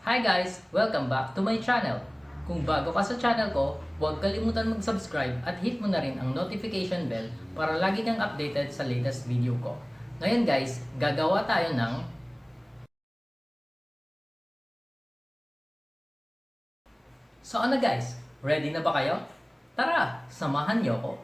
Hi guys! Welcome back to my channel. Kung bago ka sa channel ko, huwag kalimutan mag-subscribe at hit mo na rin ang notification bell para lagi kang updated sa latest video ko. Ngayon guys, gagawa tayo ng... So ano guys, ready na ba kayo? Tara, samahan niyo ko.